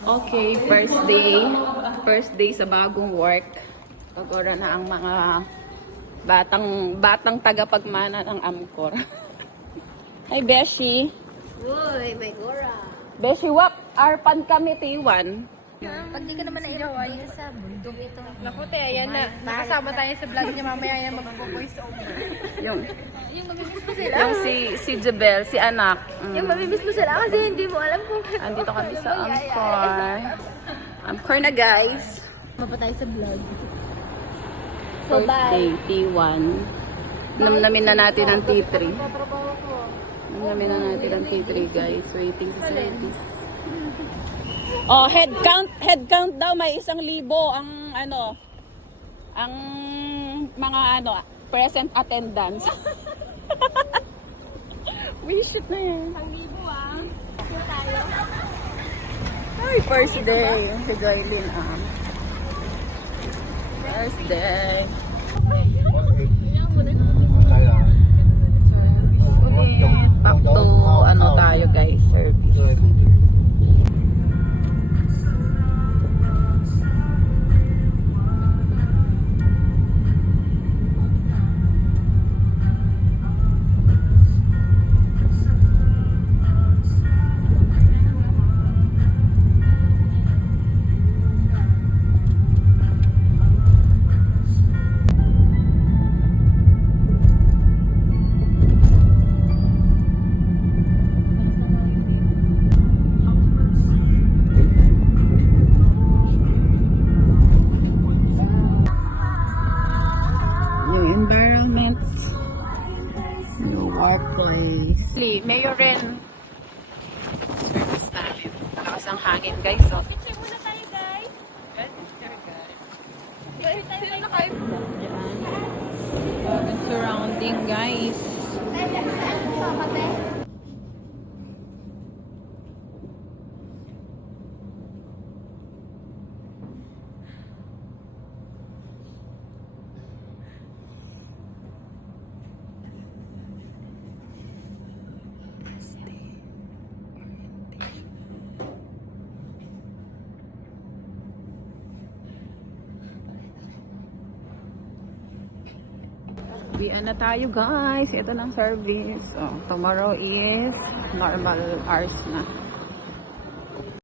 Okay, first day. First day sa bagong work. Pagora na ang mga batang tagapagmana ng Amcor. Hi, Beshi. Uy, may gora. Beshi, wap, arpan kami, T1. Pag di ka naman na-enjoy sa bundok ito. Naku, te, ayan na. Nakasama tayo sa vlog niya mamaya yan mag-voice over. Yung mamimiss mo sila. Yung si Jebel, si anak. Yung mamimiss mo sila kasi hindi mo alam kung Andito kami sa Amcor. Amcor na, guys. mapatay sa vlog. So, First bye. day, T1. Namnamin na natin ang T3. Namnamin na natin ang T3, guys. Waiting sa service. Oh, head count daw, may 1,000 ang ang mga present attendance. Wish it na yan. Ang libo tayo. Ay, first day. Si Joylyn, First day. Back to, tayo, guys, service. Workplace. Mayor rin. Service namin. Lakas ang hangin, guys. So. Picture muna tayo, guys. The surrounding, guys. Uwian na tayo, guys. Ito ng service. Tomorrow is normal hours na.